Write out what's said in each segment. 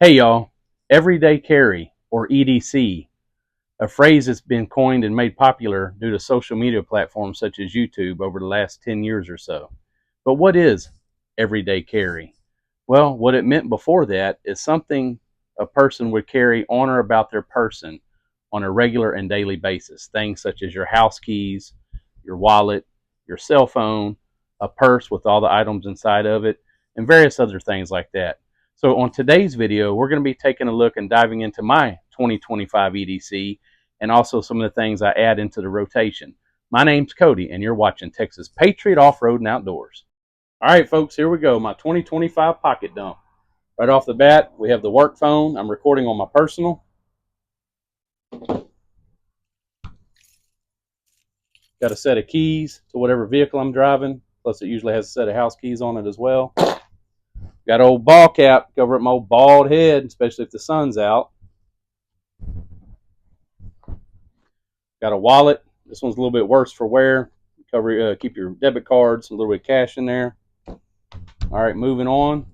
Hey y'all, everyday carry or EDC, a phrase that's been coined and made popular due to social media platforms such as YouTube over the last 10 years or so. But what is everyday carry? Well, what it meant before that is something a person would carry on or about their person on a regular and daily basis. Things such as your house keys, your wallet, your cell phone, a purse with all the items inside of it, and various other things like that. So on today's video, we're going to be taking a look and diving into my 2025 EDC and also some of the things I add into the rotation. My name's Cody, and you're watching Texas Patriot Off-Road and Outdoors. All right, folks, here we go. My 2025 pocket dump. Right off the bat, we have the work phone. I'm recording on my personal. Got a set of keys to whatever vehicle I'm driving. Plus, it usually has a set of house keys on it as well. Got an old ball cap, cover up my old bald head, especially if the sun's out. Got a wallet. This one's a little bit worse for wear. Keep your debit cards, a little bit of cash in there. All right, moving on.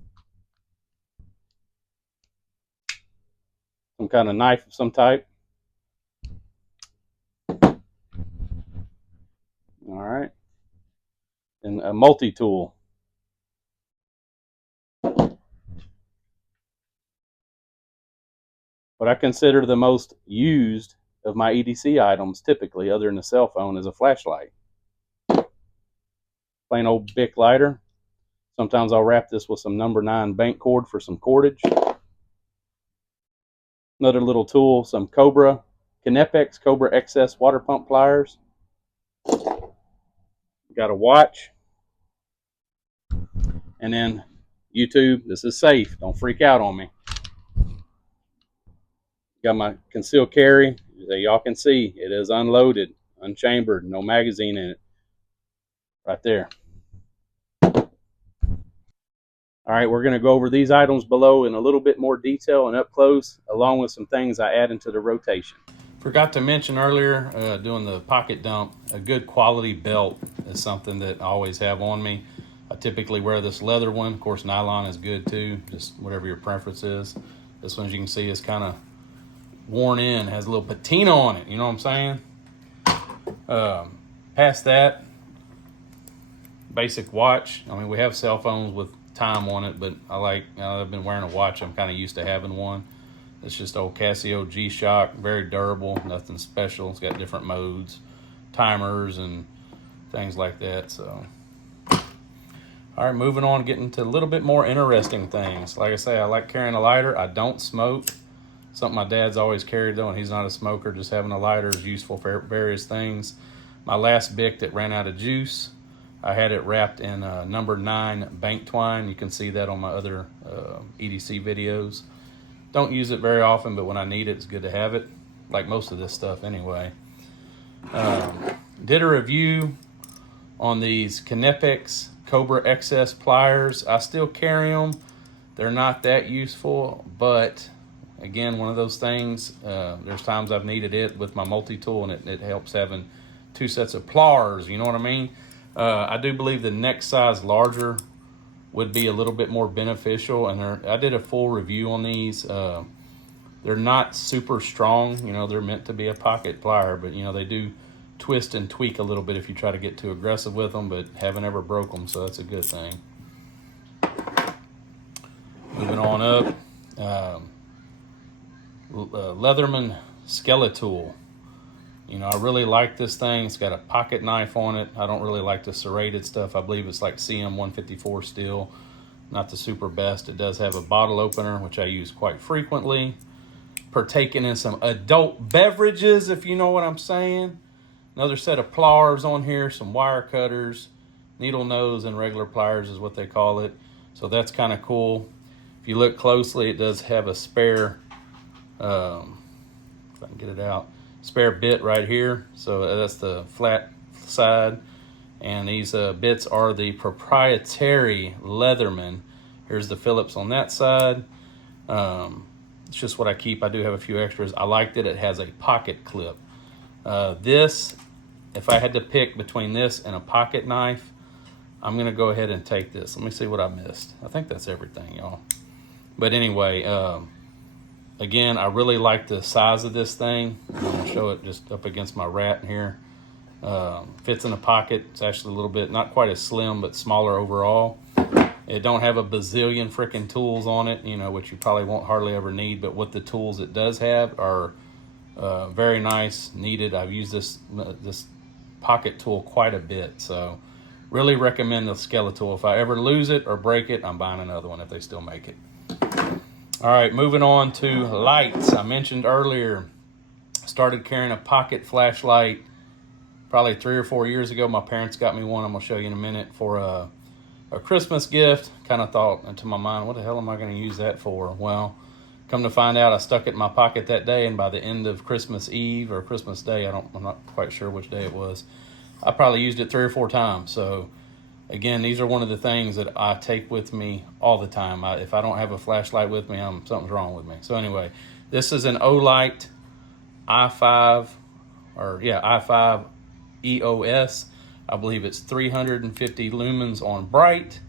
Some kind of knife of some type. All right. And a multi-tool. What I consider the most used of my EDC items, typically, other than a cell phone, is a flashlight. Plain old Bic lighter. Sometimes I'll wrap this with some number 9 bank cord for some cordage. Another little tool, some Knepex Cobra XS water pump pliers. Got a watch. And then YouTube, this is safe. Don't freak out on me. Got my concealed carry. As y'all can see, it is unloaded, unchambered, no magazine in it. Right there. All right, we're going to go over these items below in a little bit more detail and up close, along with some things I add into the rotation. Forgot to mention earlier, doing the pocket dump, a good quality belt is something that I always have on me. I typically wear this leather one. Of course, nylon is good too, just whatever your preference is. This one, as you can see, is kind of worn in, has a little patina on it, you know what I'm saying? Past that, basic watch. I mean, we have cell phones with time on it, but I've been wearing a watch. I'm kind of used to having one. It's just old Casio G-Shock, very durable, nothing special. It's got different modes, timers, and things like that. So, all right, moving on, getting to a little bit more interesting things. Like I say, I like carrying a lighter. I don't smoke. Something my dad's always carried, though, and he's not a smoker. Just having a lighter is useful for various things. My last Bic that ran out of juice, I had it wrapped in number 9 bank twine. You can see that on my other EDC videos. Don't use it very often, but when I need it, it's good to have it. Like most of this stuff anyway. Did a review on these Knepex Cobra XS pliers. I still carry them. They're not that useful, but again, one of those things, there's times I've needed it with my multi-tool, and it helps having 2 sets of pliers, you know what I mean? I do believe the next size larger would be a little bit more beneficial, and I did a full review on these. They're not super strong, you know, they're meant to be a pocket plier, but you know, they do twist and tweak a little bit if you try to get too aggressive with them, but haven't ever broke them, so that's a good thing. Moving on up, Leatherman Skeletool. You know, I really like this thing. It's got a pocket knife on it. I don't really like the serrated stuff. I believe it's like CM154 steel. Not the super best. It does have a bottle opener, which I use quite frequently. Partaking in some adult beverages, if you know what I'm saying. Another set of pliers on here, some wire cutters. Needle nose and regular pliers is what they call it. So that's kind of cool. If you look closely, it does have a spare, if I can get it out, spare bit right here. So that's the flat side, and these bits are the proprietary Leatherman. Here's the Phillips on that side. It's just what I keep. I do have a few extras. I liked it. It has a pocket clip. This, if I had to pick between this and a pocket knife, I'm gonna go ahead and take this. Let me see what I missed. I think that's everything, y'all. But anyway, Again, I really like the size of this thing. I'm going to show it just up against my rat here. Fits in a pocket. It's actually a little bit, not quite as slim, but smaller overall. It don't have a bazillion freaking tools on it, you know, which you probably won't hardly ever need. But what the tools it does have are very nice, needed. I've used this pocket tool quite a bit, so really recommend the Skeletal. If I ever lose it or break it, I'm buying another one if they still make it. All right, moving on to lights. I mentioned earlier, started carrying a pocket flashlight probably 3 or 4 years ago. My parents got me one. I'm gonna show you in a minute for a Christmas gift. Kind of thought into my mind, what the hell am I going to use that for? Well, come to find out, I stuck it in my pocket that day, and by the end of Christmas Eve or Christmas Day, I'm not quite sure which day it was, I probably used it 3 or 4 times. So again, these are one of the things that I take with me all the time. If I don't have a flashlight with me, something's wrong with me. So anyway, this is an Olight i5 EOS. I believe it's 350 lumens on bright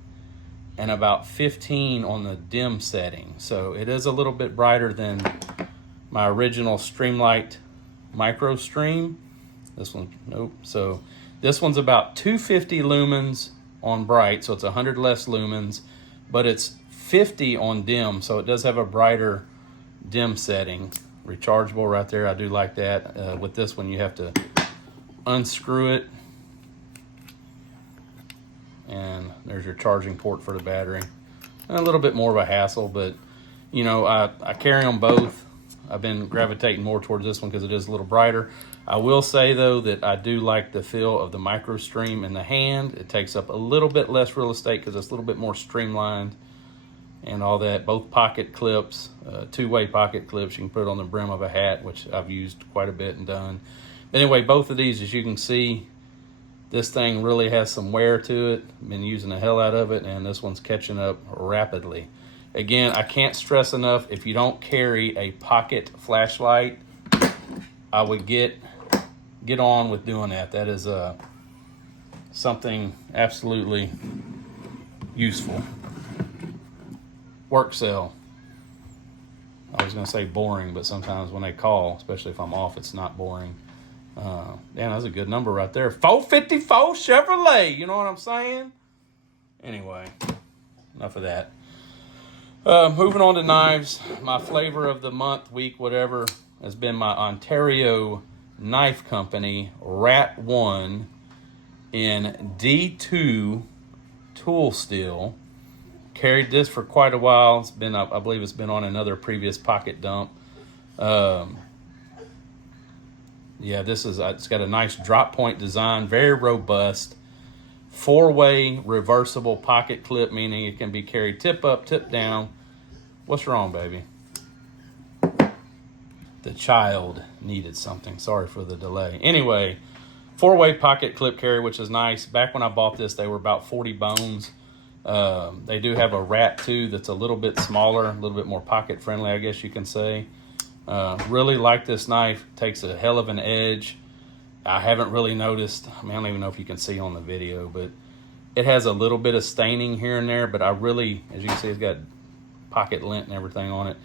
and about 15 on the dim setting. So it is a little bit brighter than my original Streamlight Micro Stream. This one, nope. So this one's about 250 lumens on bright, so it's 100 less lumens, but it's 50 on dim, so it does have a brighter dim setting. Rechargeable right there, I do like that. With this one, you have to unscrew it, and there's your charging port for the battery. And a little bit more of a hassle, but you know, I carry them both. I've been gravitating more towards this one because it is a little brighter. I will say though that I do like the feel of the Micro Stream in the hand. It takes up a little bit less real estate because it's a little bit more streamlined and all that. Both pocket clips, two-way pocket clips. You can put it on the brim of a hat, which I've used quite a bit and done. Anyway, both of these, as you can see, this thing really has some wear to it. Been using the hell out of it, and this one's catching up rapidly. Again, I can't stress enough, if you don't carry a pocket flashlight, I would get on with doing that. That is something absolutely useful. Work cell. I was going to say boring, but sometimes when they call, especially if I'm off, it's not boring. Damn, that's a good number right there. 454 Chevrolet. You know what I'm saying? Anyway, enough of that. Moving on to knives. My flavor of the month, week, whatever, has been my Ontario Knife Company Rat 1 in D2 tool steel. Carried this for quite a while. It's been, I believe it's been on another previous pocket dump. Yeah, it's got a nice drop point design, very robust. 4-way reversible pocket clip, meaning it can be carried tip up, tip down. What's wrong, baby? The child needed something. Sorry for the delay. Anyway, 4-way pocket clip carry, which is nice. Back when I bought this, they were about 40 bones. They do have a Rat 2 that's a little bit smaller, a little bit more pocket friendly, I guess you can say. Really like this knife. Takes a hell of an edge. I haven't really noticed, I don't even know if you can see on the video, but it has a little bit of staining here and there, but I really, as you can see, it's got pocket lint and everything on it.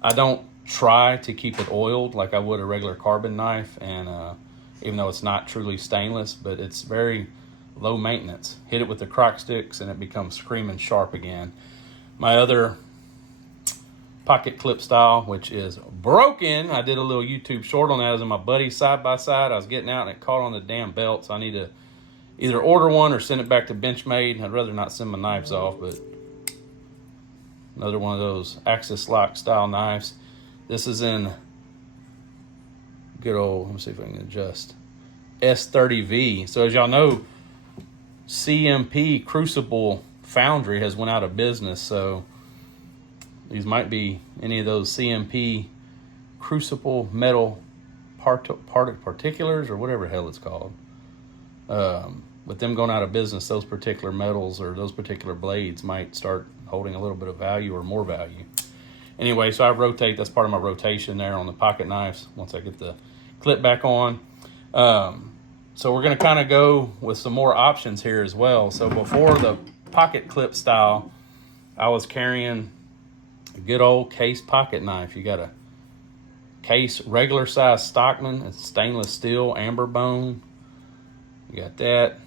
I don't try to keep it oiled like I would a regular carbon knife, and even though it's not truly stainless, but it's very low maintenance. Hit it with the crock sticks and it becomes screaming sharp again. My other pocket clip style, which is broken, I did a little YouTube short on that. I was in my buddy's side by side. I was getting out and it caught on the damn belt, so I need to either order one or send it back to Benchmade. I'd rather not send my knives off, but another one of those Axis lock style knives. This is in good old, let me see if I can adjust, S30V. So as y'all know, CMP Crucible Foundry has went out of business, so these might be any of those CMP Crucible metal particulars or whatever the hell it's called. With them going out of business, those particular metals or those particular blades might start holding a little bit of value or more value. Anyway, so I rotate. That's part of my rotation there on the pocket knives once I get the clip back on. So we're going to kind of go with some more options here as well. So before the pocket clip style, I was carrying a good old case pocket knife. You got a case regular size Stockman. It's stainless steel, amber bone. You got that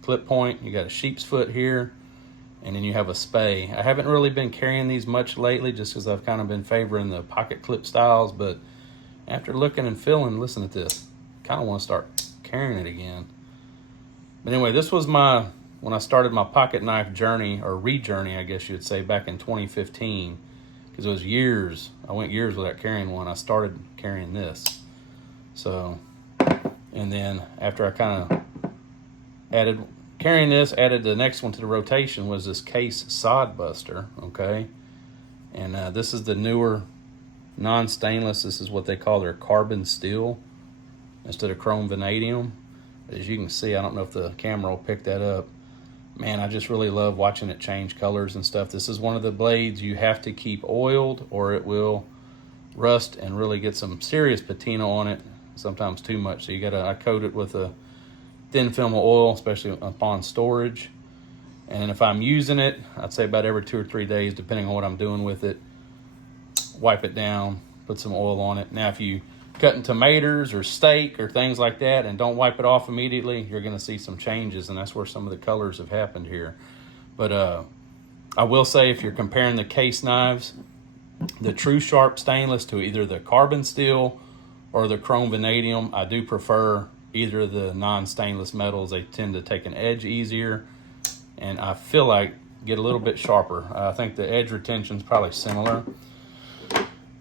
clip point. You got a sheep's foot here. And then you have a spay. I haven't really been carrying these much lately just because I've kind of been favoring the pocket clip styles. But after looking and feeling, listen to this. Kind of want to start carrying it again. But anyway, this was when I started my pocket knife journey, or re-journey, I guess you would say, back in 2015. Because it was years. I went years without carrying one. I started carrying this. So, and then after I kind of carrying this, added the next one to the rotation was this case sod buster, okay? And this is the newer non-stainless. This is what they call their carbon steel instead of chrome vanadium. As you can see, I don't know if the camera will pick that up. Man, I just really love watching it change colors and stuff. This is one of the blades you have to keep oiled or it will rust and really get some serious patina on it, sometimes too much. So I coat it with a thin film of oil, especially upon storage. And if I'm using it, I'd say about every 2 or 3 days, depending on what I'm doing with it, wipe it down, put some oil on it. Now, if you cutting tomatoes or steak or things like that and don't wipe it off immediately, you're going to see some changes, and that's where some of the colors have happened here. But I will say, if you're comparing the case knives, the true sharp stainless to either the carbon steel or the chrome vanadium, I do prefer either of the non-stainless metals. They tend to take an edge easier, and I feel like get a little bit sharper. I think the edge retention is probably similar.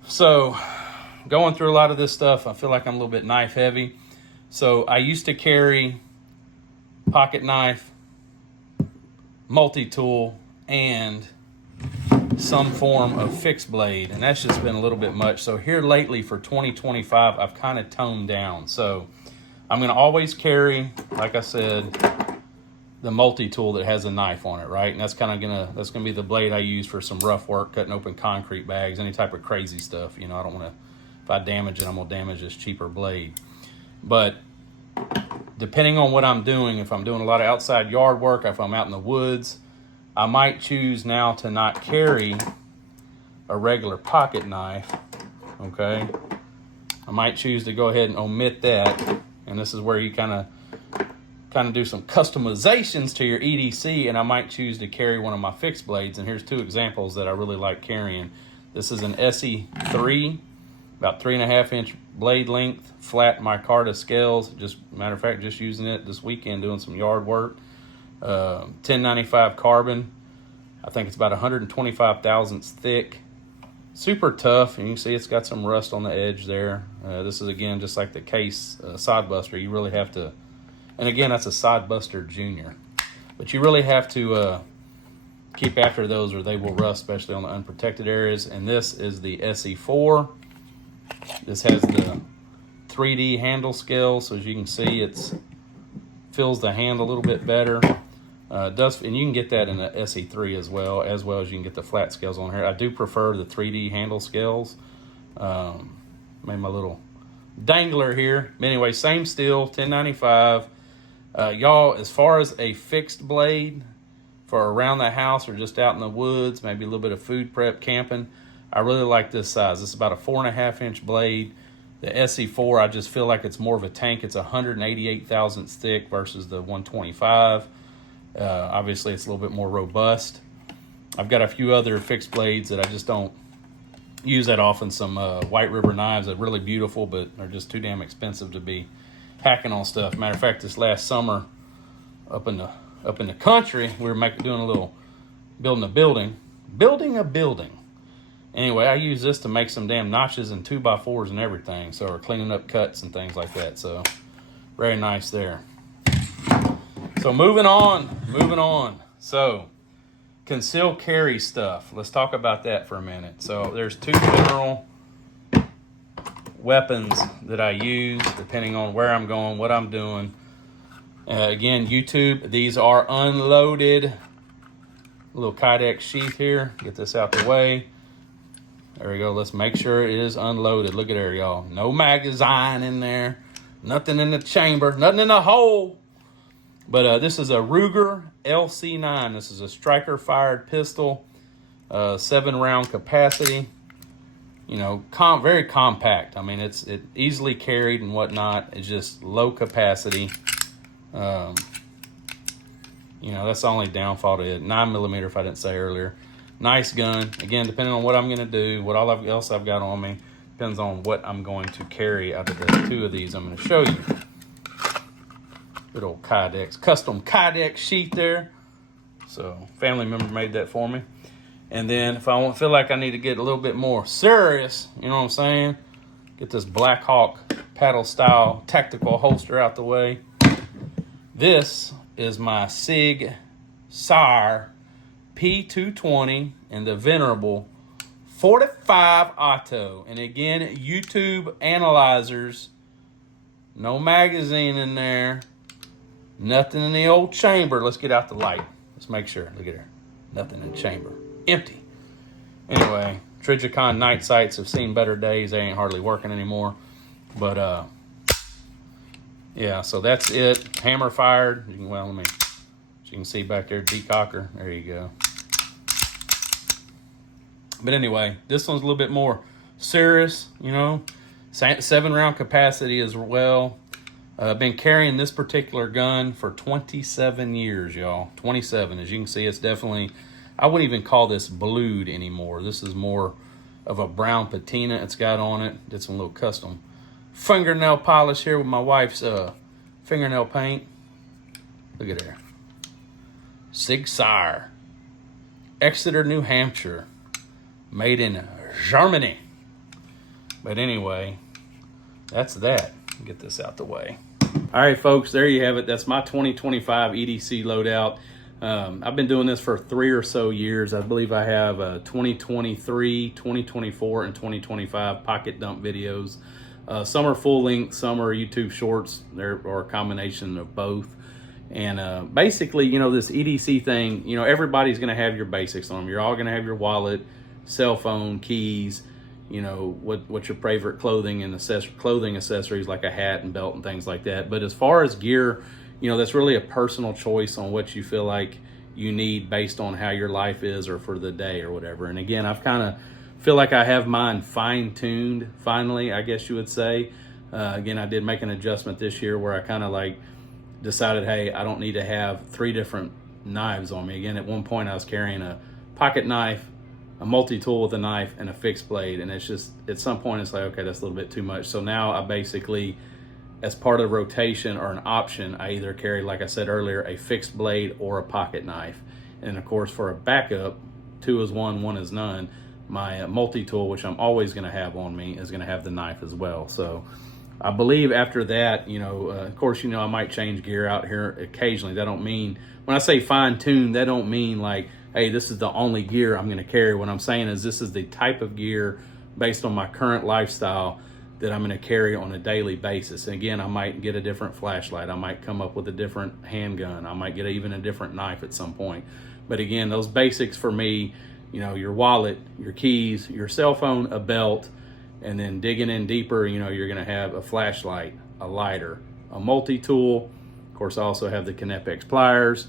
So going through a lot of this stuff, I feel like I'm a little bit knife heavy. So I used to carry pocket knife, multi-tool, and some form of fixed blade, and that's just been a little bit much. So here lately for 2025, I've kind of toned down. So I'm going to always carry, like I said, the multi-tool that has a knife on it, right? And that's gonna be the blade I use for some rough work, cutting open concrete bags, any type of crazy stuff. You know, I don't want to, if I damage it, I'm gonna damage this cheaper blade. But depending on what I'm doing, if I'm doing a lot of outside yard work, if I'm out in the woods, I might choose now to not carry a regular pocket knife, okay? I might choose to go ahead and omit that. And this is where you kind of do some customizations to your EDC, and I might choose to carry one of my fixed blades. And here's 2 examples that I really like carrying. This is an SE3, about 3.5 inch blade length, flat micarta scales. Just matter of fact, just using it this weekend doing some yard work. 1095 carbon. I think it's about 125 thousandths thick. Super tough, and you can see it's got some rust on the edge there. This is, again, just like the case sod buster. You really have to, and again, that's a sod buster junior, but you really have to keep after those or they will rust, especially on the unprotected areas. And this is the SE4. This has the 3D handle scale, so as you can see, it fills the hand a little bit better. And you can get that in the SE3 as well as you can get the flat scales on here. I do prefer the 3D handle scales. Made my little dangler here. But anyway, same steel, 1095. Y'all, as far as a fixed blade for around the house or just out in the woods, maybe a little bit of food prep, camping, I really like this size. This is about a 4.5 inch blade. The SE4, I just feel like it's more of a tank. It's 188 thousandths thick versus the 125. Obviously, it's a little bit more robust. I've got a few other fixed blades that I just don't use that often. Some White River knives that are really beautiful, but are just too damn expensive to be hacking on stuff. Matter of fact, this last summer up in the country, we were building a building. Anyway, I use this to make some damn notches and 2x4s and everything. So we're cleaning up cuts and things like that. So very nice there. So moving on. So concealed carry stuff. Let's talk about that for a minute. So there's 2 general weapons that I use depending on where I'm going, what I'm doing. Again, YouTube, these are unloaded. A little Kydex sheath here. Get this out the way. There we go. Let's make sure it is unloaded. Look at there, y'all. No magazine in there. Nothing in the chamber. Nothing in the hole. But this is a Ruger LC9. This is a striker-fired pistol. 7-round capacity. You know, very compact. I mean, it's easily carried and whatnot. It's just low capacity. You know, that's the only downfall to it. 9mm, if I didn't say earlier. Nice gun. Again, depending on what I'm going to do, what else I've got on me, depends on what I'm going to carry out of the 2 of these I'm going to show you. Good old Kydex, custom Kydex sheath there. So, family member made that for me. And then if I feel like I need to get a little bit more serious, you know what I'm saying? Get this Black Hawk paddle style tactical holster out the way. This is my Sig Sauer P220 and the venerable 45 Auto. And again, YouTube analyzers. No magazine in there. Nothing in the old chamber. Let's get out the light. Let's make sure. Look at her. Nothing in the chamber. Empty. Anyway, Trijicon night sights have seen better days. They ain't hardly working anymore. But, yeah, so that's it. Hammer fired. Well, as you can see back there, decocker. There you go. But anyway, this one's a little bit more serious, you know. 7-round capacity as well. I've been carrying this particular gun for 27 years, y'all. 27. As you can see, it's definitely, I wouldn't even call this blued anymore. This is more of a brown patina it's got on it. Did some little custom fingernail polish here with my wife's fingernail paint. Look at her. Sig Sauer. Exeter, New Hampshire. Made in Germany. But anyway, that's that. Get this out the way. All right, folks, there you have it. That's my 2025 EDC loadout. I've been doing this for 3 or so years. I believe I have 2023, 2024, and 2025 pocket dump videos. Some are full length, some are YouTube shorts, or a combination of both. And basically, you know, this EDC thing, you know, everybody's going to have your basics on them. You're all going to have your wallet, cell phone, keys, you know, what's your favorite clothing accessories like a hat and belt and things like that. But as far as gear, you know, that's really a personal choice on what you feel like you need based on how your life is or for the day or whatever. And again, I've kind of feel like I have mine fine-tuned, finally, I guess you would say. Again, I did make an adjustment this year where I kind of like decided, hey, I don't need to have 3 different knives on me. Again, at one point I was carrying a pocket knife, a multi-tool with a knife, and a fixed blade. And it's just, at some point it's like, okay, that's a little bit too much. So now I basically, as part of the rotation or an option, I either carry, like I said earlier, a fixed blade or a pocket knife. And of course, for a backup, 2 is 1, 1 is none. My multi-tool, which I'm always going to have on me, is going to have the knife as well. So I believe after that, you know, of course, you know, I might change gear out here occasionally. That don't mean, when I say fine-tuned, that don't mean like, hey, this is the only gear I'm going to carry. What I'm saying is this is the type of gear based on my current lifestyle that I'm going to carry on a daily basis. And again, I might get a different flashlight. I might come up with a different handgun. I might get even a different knife at some point. But again, those basics for me, you know, your wallet, your keys, your cell phone, a belt, and then digging in deeper, you know, you're going to have a flashlight, a lighter, a multi-tool. Of course, I also have the Knepex pliers,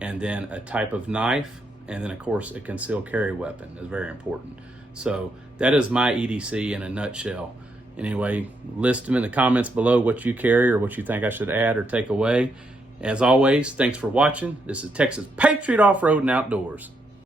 and then a type of knife, and then, of course, a concealed carry weapon is very important. So that is my EDC in a nutshell. Anyway, list them in the comments below what you carry or what you think I should add or take away. As always, thanks for watching. This is Texas Patriot Off-Road and Outdoors.